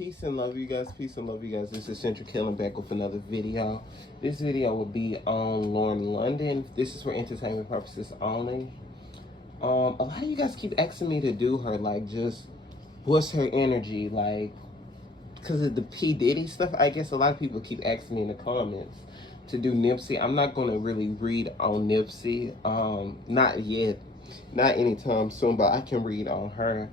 Peace and love you guys. Peace and love you guys. This is Central Killing back with another video. This video will be on Lauren London. This is for entertainment purposes only. A lot of you guys keep asking me to do her, like, just what's her energy, like, because of the P. Diddy stuff. I guess a lot of people keep asking me in the comments to do Nipsey. I'm not going to really read on Nipsey. Not yet. Not anytime soon, but I can read on her.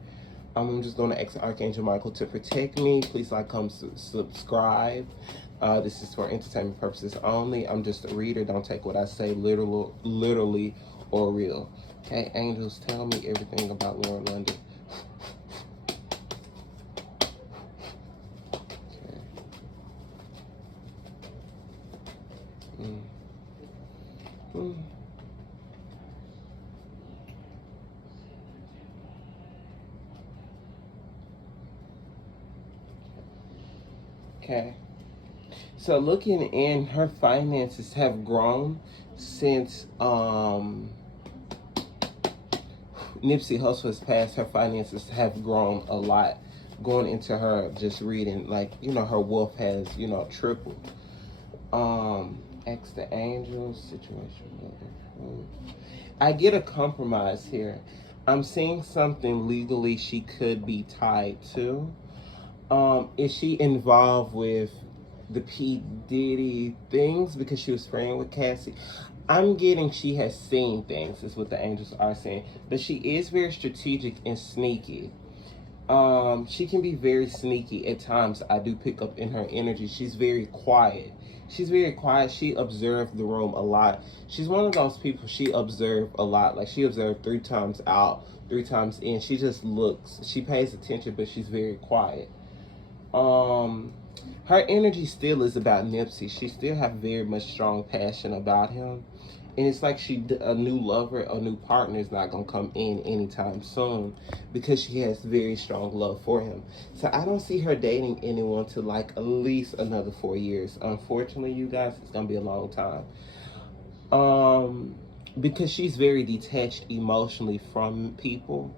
I'm just going to ask Archangel Michael to protect me. Please like, comment, subscribe. This is for entertainment purposes only. I'm just a reader. Don't take what I say literally or real. Okay, angels, tell me everything about Lauren London. Okay. Okay. So looking in, her finances have grown since Nipsey Hussle has passed. Her finances have grown a lot. Going into her just reading, like, her wealth has, tripled. Ex the angels situation. I get a compromise here. I'm seeing something legally she could be tied to. Is she involved with the P. Diddy things because she was friends with Cassie? I'm getting she has seen things, is what the angels are saying. But she is very strategic and sneaky. She can be very sneaky at times. I do pick up in her energy. She's very quiet. She's very quiet. She observed the room a lot. She's one of those people, she observed a lot. Like, she observed 3 times out, 3 times in. She just looks. She pays attention, but she's very quiet. Her energy still is about Nipsey. She still have very much strong passion about him. And it's like a new lover, a new partner is not going to come in anytime soon because she has very strong love for him. So I don't see her dating anyone to like at least another 4 years. Unfortunately, you guys, it's going to be a long time. Because she's very detached emotionally from people.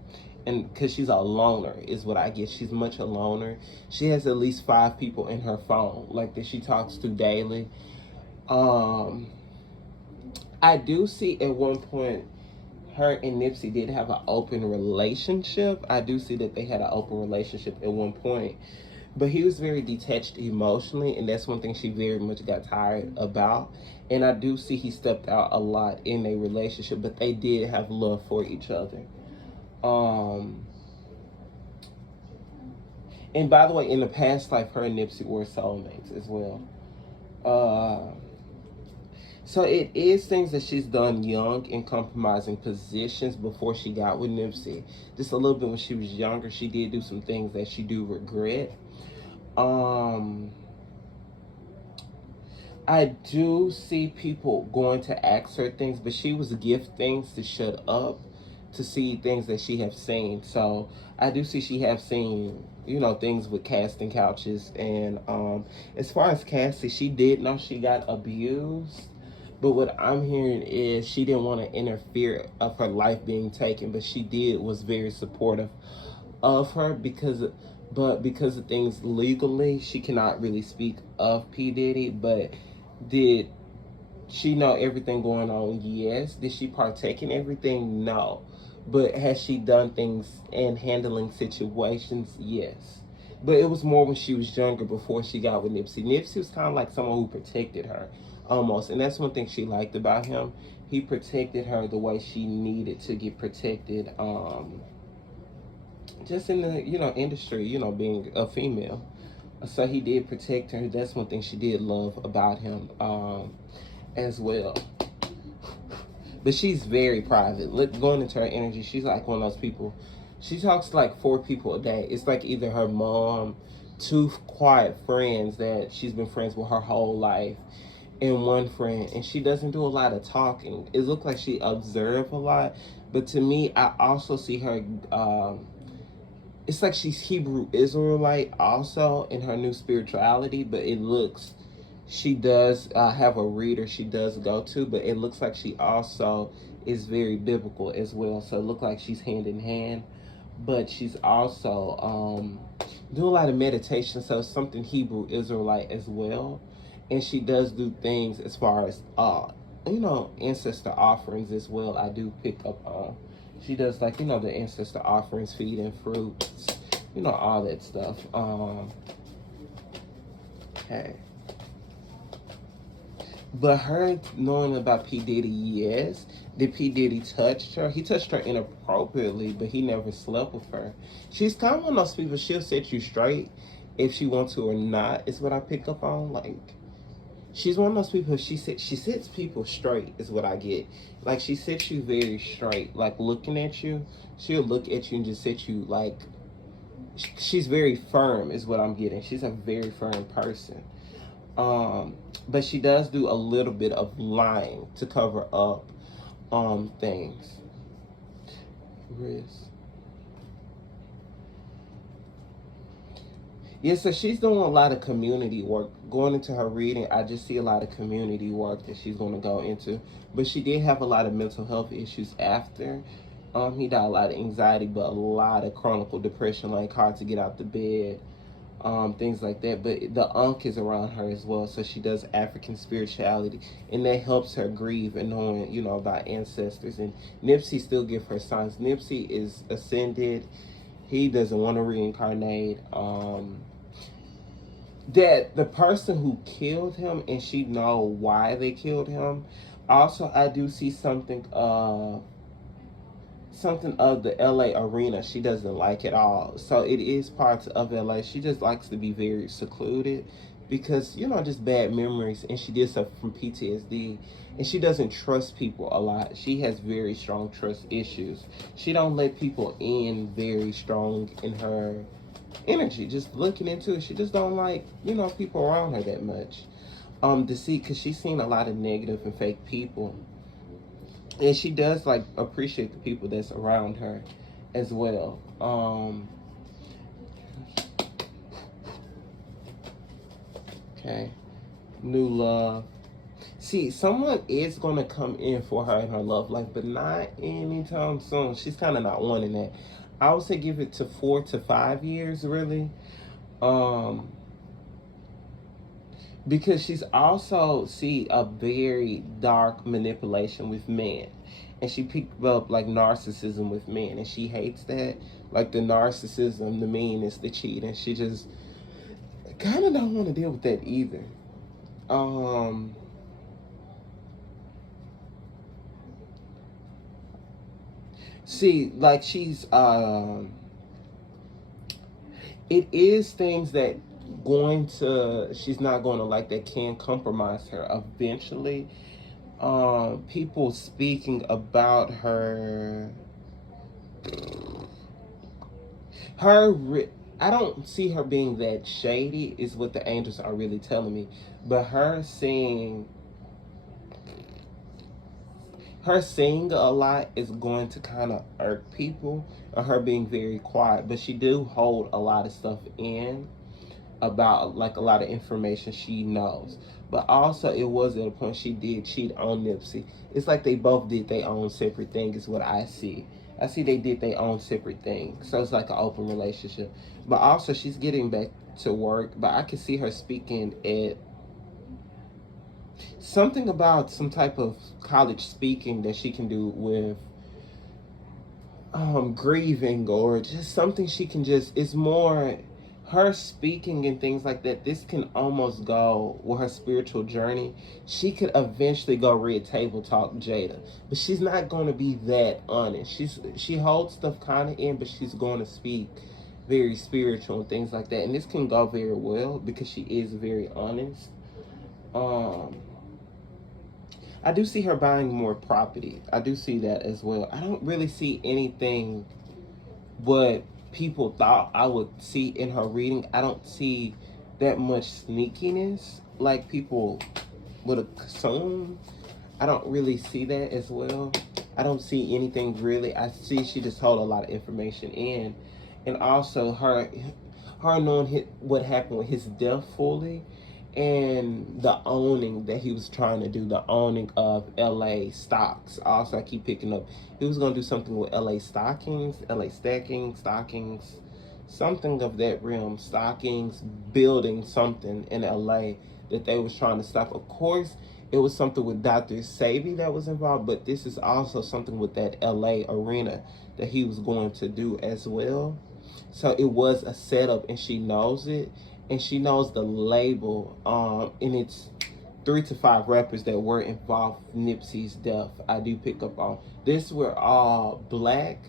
And because she's a loner is what I get. She's much a loner. She has at least 5 people in her phone, like, that she talks to daily. I do see at one point her and Nipsey did have an open relationship. I do see that they had an open relationship at one point. But he was very detached emotionally, and that's one thing she very much got tired about. And I do see he stepped out a lot in a relationship, but they did have love for each other. And by the way, in the past life, her and Nipsey were soulmates as well. So it is things that she's done young in compromising positions before she got with Nipsey. Just a little bit when she was younger, she did do some things that she do regret. I do see people going to ask her things, but she was gift things to shut up, to see things that she have seen. So I do see she have seen, things with casting couches. And as far as Cassie, she did know she got abused. But what I'm hearing is she didn't want to interfere of her life being taken, but she was very supportive of her because of things legally, she cannot really speak of P. Diddy. But did she know everything going on? Yes. Did she partake in everything? No. But has she done things and handling situations? Yes. But it was more when she was younger, before she got with Nipsey. Nipsey was kind of like someone who protected her, almost. And that's one thing she liked about him. He protected her the way she needed to get protected, just in the, industry, being a female. So he did protect her. That's one thing she did love about him, as well. But she's very private. Going into her energy, she's like one of those people. She talks to like 4 people a day. It's like either her mom, 2 quiet friends that she's been friends with her whole life, and 1 friend. And she doesn't do a lot of talking. It looks like she observes a lot. But to me, I also see her, it's like she's Hebrew Israelite also in her new spirituality. But it looks, she does have a reader she does go to, but it looks like she also is very biblical as well. So it looks like she's hand in hand, but she's also do a lot of meditation, so it's something Hebrew Israelite as well. And she does do things as far as ancestor offerings as well. I do pick up on. She does, like, the ancestor offerings, feeding fruits, all that stuff. Okay. But her knowing about P. Diddy, yes. Did P. Diddy touch her? He touched her inappropriately, but he never slept with her. She's kind of one of those people, she'll set you straight if she wants to or not, is what I pick up on. Like, she's one of those people, she sets people straight, is what I get. Like, she sets you very straight. Like, looking at you, she'll look at you and just set you, like, she's very firm, is what I'm getting. She's a very firm person. But she does do a little bit of lying to cover up things. Risk. Yeah, so she's doing a lot of community work. Going into her reading, I just see a lot of community work that she's going to go into. But she did have a lot of mental health issues after. He died, a lot of anxiety, but a lot of chronic depression, like hard to get out the bed, things like that. But the Ankh is around her as well, so she does African spirituality, and that helps her grieve and knowing, about ancestors. And Nipsey still give her signs. Nipsey is ascended. He doesn't want to reincarnate. That the person who killed him, and she know why they killed him. Also, I do see something of the LA arena she doesn't like at all. So it is parts of LA. She just likes to be very secluded because, just bad memories. And she did suffer from PTSD. And she doesn't trust people a lot. She has very strong trust issues. She don't let people in very strong in her energy. Just looking into it, she just don't like, people around her that much. To see, because she's seen a lot of negative and fake people. And she does, like, appreciate the people that's around her as well. Okay. New love. See, someone is going to come in for her in her love life, but not anytime soon. She's kind of not wanting that. I would say give it to 4 to 5 years, really. Because she's also see a very dark manipulation with men, and she picked up like narcissism with men, and she hates that, like the narcissism, the meanness, the cheating. She just kind of don't want to deal with that either. See, like she's it is things that she's not going to like, that can compromise her eventually. People speaking about I don't see her being that shady, is what the angels are really telling me. But her saying a lot is going to kind of irk people, or her being very quiet. But she do hold a lot of stuff in about, like, a lot of information she knows. But also, it was at a point she did cheat on Nipsey. It's like they both did their own separate thing, is what I see. I see they did their own separate thing. So it's like an open relationship. But also, she's getting back to work. But I can see her speaking at something about some type of college speaking that she can do with grieving, or just something she can just, it's more her speaking and things like that. This can almost go with her spiritual journey. She could eventually go Red Table Talk Jada, but she's not going to be that honest. She holds stuff kind of in, but she's going to speak very spiritual and things like that, and this can go very well because she is very honest. I do see her buying more property. I do see that as well. I don't really see anything what people thought I would see in her reading. I don't see that much sneakiness like people would assume. I don't really see that as well. I don't see anything really. I see she just hold a lot of information in. And also her knowing what happened with his death fully, and the owning that he was trying to do, the owning of LA stocks. Also, I keep picking up, he was going to do something with LA stockings, something of that realm, stockings, building something in LA that they was trying to stop. Of course, it was something with Dr. Sebi that was involved, but this is also something with that LA arena that he was going to do as well. So it was a setup, and she knows it, and she knows the label. And it's 3 to 5 rappers that were involved with Nipsey's death. I do pick up on this. Were all black,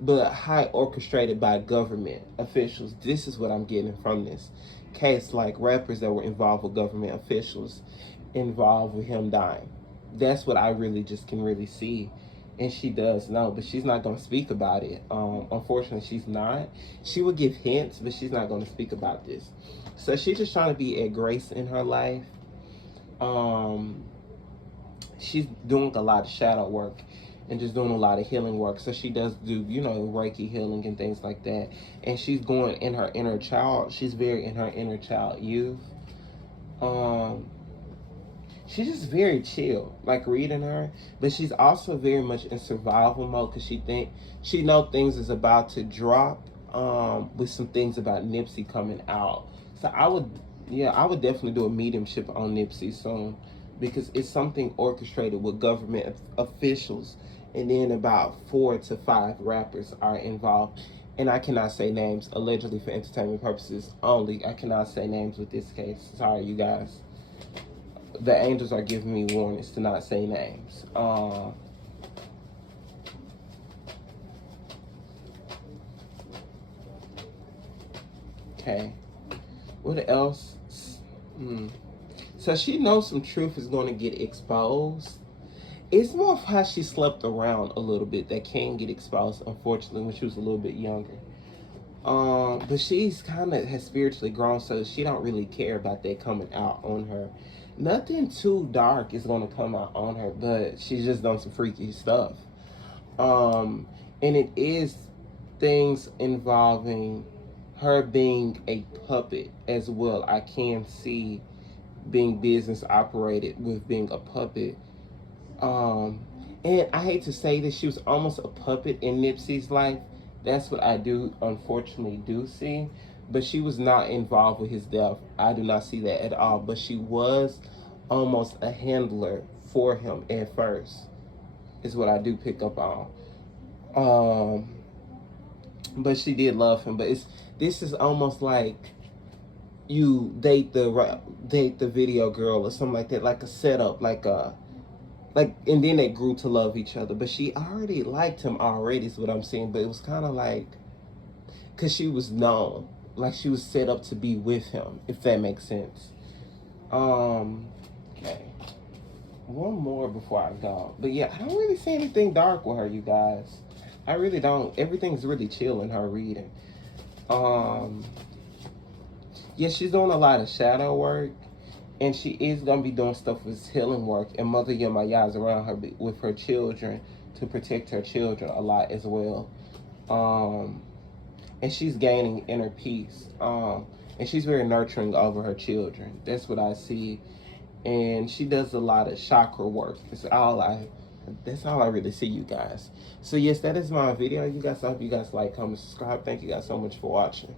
but high orchestrated by government officials. This is what I'm getting from this case, like rappers that were involved with government officials involved with him dying. That's what I really just can really see. And she does know, but she's not going to speak about it. Unfortunately, she's not. She would give hints, but she's not going to speak about this. So she's just trying to be at grace in her life. She's doing a lot of shadow work and just doing a lot of healing work. So she does do, you know, Reiki healing and things like that. And she's going in her inner child. She's very in her inner child youth. She's just very chill, like reading her, but she's also very much in survival mode because she know things is about to drop, with some things about Nipsey coming out. So I would definitely do a mediumship on Nipsey soon, because it's something orchestrated with government officials, and then about 4 to 5 rappers are involved. And I cannot say names, allegedly for entertainment purposes only. I cannot say names with this case. Sorry, you guys. The angels are giving me warnings to not say names. Okay. What else? So she knows some truth is going to get exposed. It's more of how she slept around a little bit that can get exposed, unfortunately, when she was a little bit younger. But she's kind of has spiritually grown, so she don't really care about that coming out on her. Nothing too dark is going to come out on her, but she's just done some freaky stuff. And it is things involving her being a puppet as well. I can see being business operated with being a puppet. And I hate to say this, she was almost a puppet in Nipsey's life. That's what I do, unfortunately, do see. But she was not involved with his death. I do not see that at all. But she was almost a handler for him at first, is what I do pick up on. But she did love him. But this is almost like you date the video girl or something like that, like a setup, and then they grew to love each other. But she already liked him already, is what I'm saying. But it was kind of like, because she was known, like she was set up to be with him, if that makes sense. Okay. One more before I go. But yeah, I don't really see anything dark with her, you guys. I really don't. Everything's really chill in her reading. Yeah, she's doing a lot of shadow work. And she is going to be doing stuff with healing work. And Mother Yemaya is around her with her children to protect her children a lot as well. And she's gaining inner peace. And she's very nurturing over her children. That's what I see. And she does a lot of chakra work. That's all I really see, you guys. So yes, that is my video, you guys. I hope you guys like, comment, subscribe. Thank you guys so much for watching.